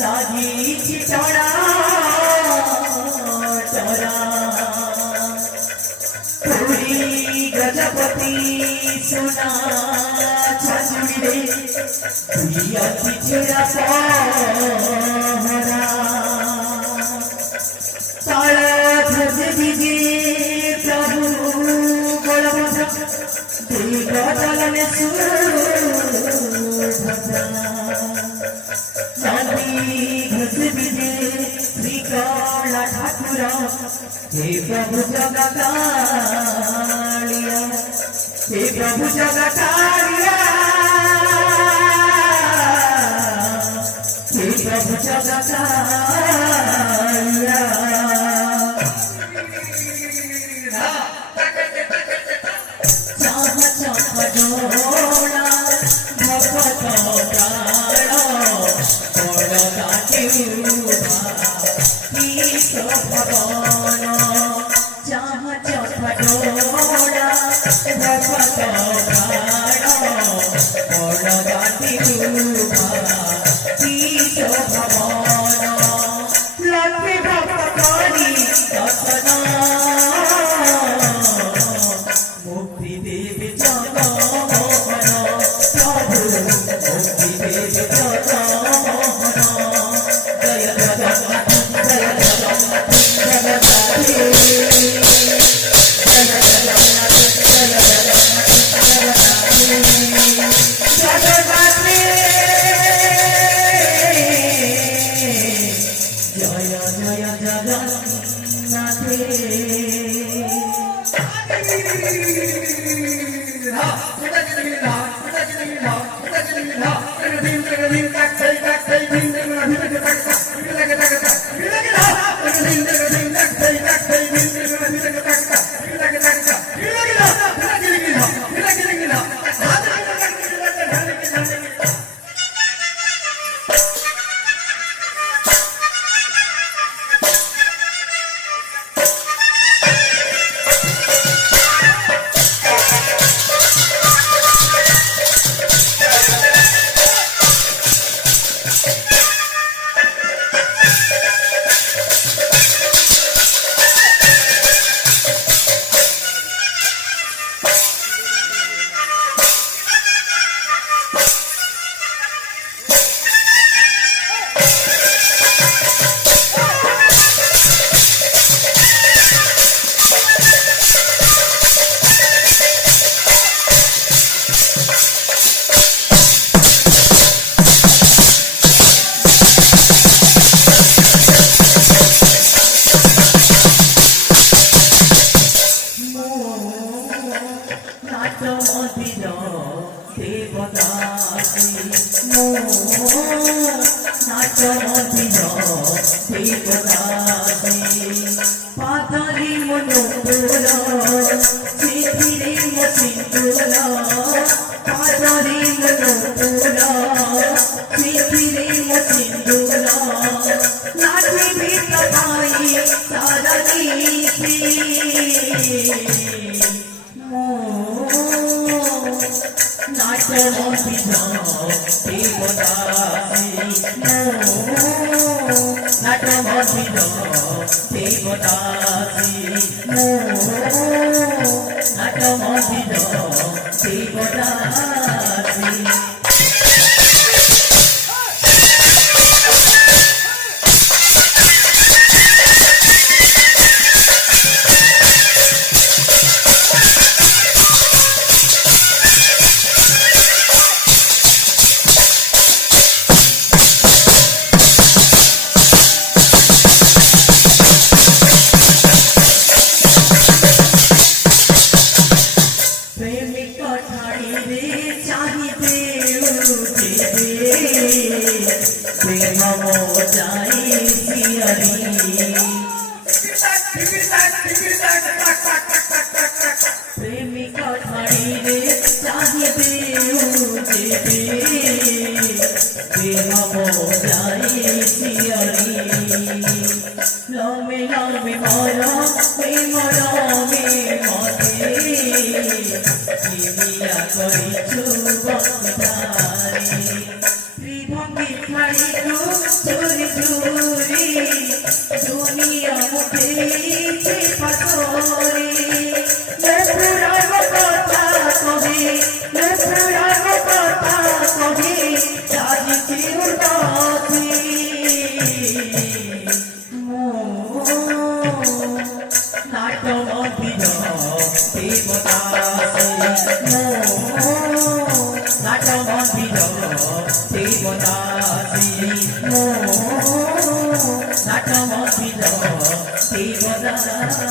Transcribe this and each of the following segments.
লাগিছি চড়া চড়া পুরী গজপতি সোনা ছাজুড়ে তুই অতি ছেড়া পহরা তারা ধসে দিগে প্রভু বলবধা দেব চলনে সুভদ্রা श्रीकाला ठाकुर हे प्रभु जगतारिया हे प्रभु जगतारिया हे प्रभु जगतारिया चाह चाह जोड़ा भगत भगवान जहाँ चपटोड़ा भगवत भगवान लक्ष्मी भक्ति दर्शना मुक्ति देवी जगमोहन प्रभु मुक्ति देवी जगमोहन जय जगन्नाथ जय जगन्नाथ पाथरी मनोपुरा चिथिरे मसिंदुरा पाथरी मनोपुरा चिथिरे मसिंदुरा नाची भी तबाई सारा नीति नाचो बिना देवदासी नाचो बिना देवदासी नाचो बिना देवदासी प्रेमिका ठाड़ी रे चाहिए हो जाए सियारी लमे लमे मारा में माते किमिया करी चुबतारी त्रिभंगी ছাড়িকু চুরি চুরি দুনিয়া মুঠেছে পাথরে নপুরার কথা কবে নপুরার কথা কবে সাজিছি উদাসী নাটমন্দির দেবদাসী নাটমন্দির দেবদাসী নাটমন্দির দেবদাসী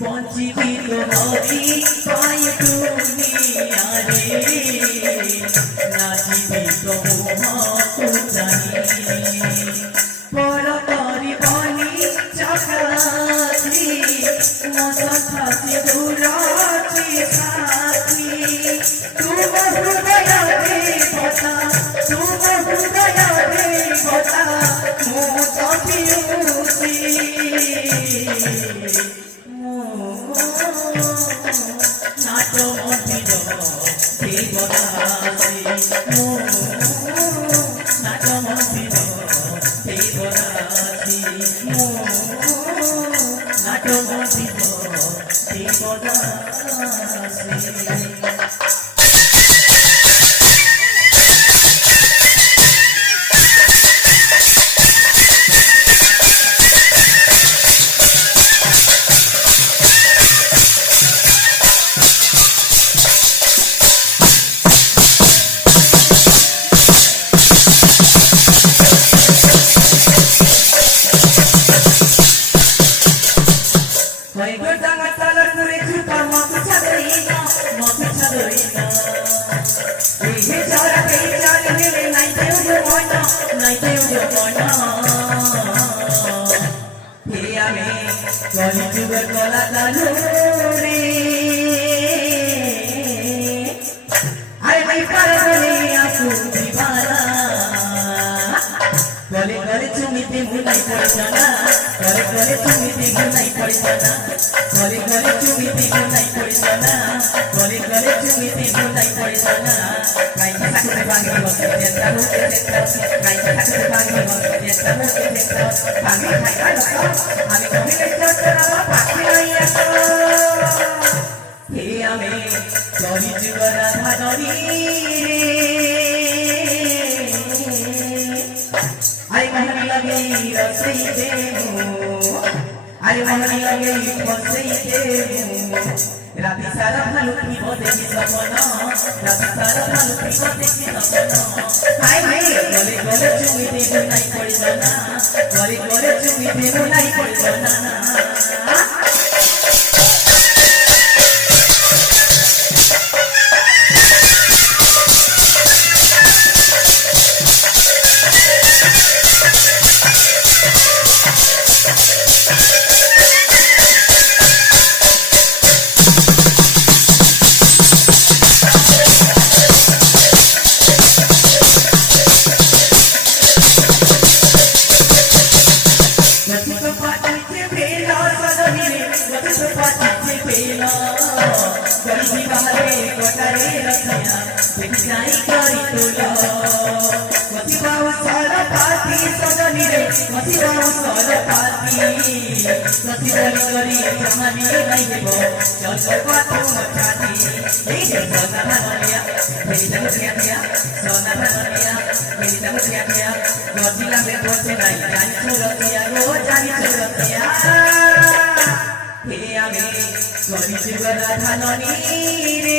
বঞ্চিবি তোমারি পাই দুনিয়ারে নাচিবি তোমা জানি পর করিবনি চক্রাতি মশাতি দুরাতি সাথী তুম হৃদয় দেবতা তুম হৃদয় দেবতা মো তপিয়ুতি নাটমন্দির দেবদাসী নাটমন্দির দেবদাসী নাটমন্দির দেবদাসী কলিযুগের কলা কালু রে আরে ভাই পারবনে আসু দিবানা গলে গলে চুমিতে মুলাই পড়ছনা গলে গলে চুমিতে মুলাই পড়ছনা গলে গলে চুমিতে মুলাই পড়ছনা গলে গলে চুমিতে মুলাই পড়ছনা কাইতে থাকতে ভাঙি বসে যেতা মুখে যেতা কাইতে থাকতে ভাঙি বসে যেতা মুখে যেতা ভাঙি খাইয়া লতা আমি কমিলে চটরা পাখি নাইয়া হে আমি কলিযুগ রাধা ধরি আই মহনি লাগে রসই দেবো আই মহনি লাগে বসই দেবো রাতি সারা ভালো কি দেখি সপন রাতি সারা ভালো কি দেখি সপন হাই হাই গলে গলে চুমি দেবো নাই পড়ি জানা গলে গলে চুমি দেবো নাই পড়ি জানা হে আমি করি যুগল ধাননি রে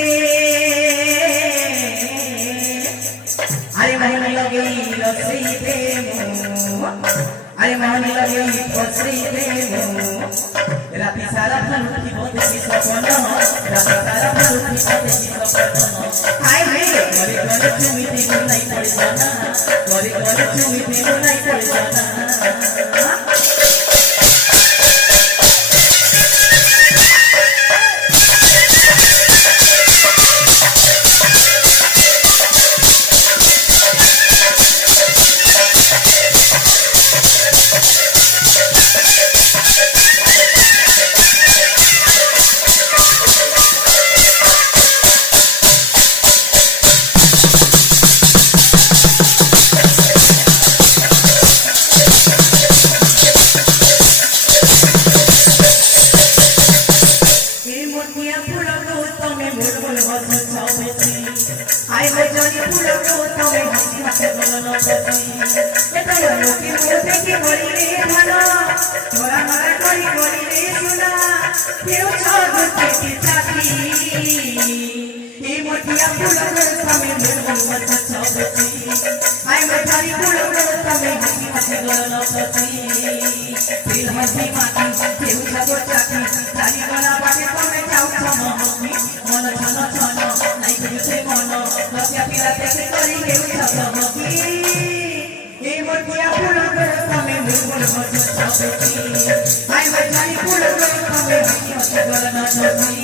আরে মন লগেই লসি প্রেম আরে মন লগেই ফসি প্রেম রাতি সারা ভালুকি বদকি সপন রাতি সারা ভালুকি বদকি সপন হাই রে করে করে তুমি দিন নাই পড়ে জানা করে করে তুমি দিন নাই পড়ে জানা I will join you to the road, tell me how you have to go on the sea. Let the look in your thinking, what it is, Mana. What I'm not going to do is, Suna. You shall go take it, Taki. He would be a full of girls coming with one what's the top of the sea. I will tell you full of girls coming, how you have to go on the sea. Feel happy, Maki. You shall go Taki. Tali Gana, but it's on the couch, Mama. Mona, Chana, Chana. Like you say, Mona. Love ya pila te kori ke uthata hoki e motiya pula kar kame mulmul hoje chapeti ai mai jani pula kar kame hoki hote gorana hoki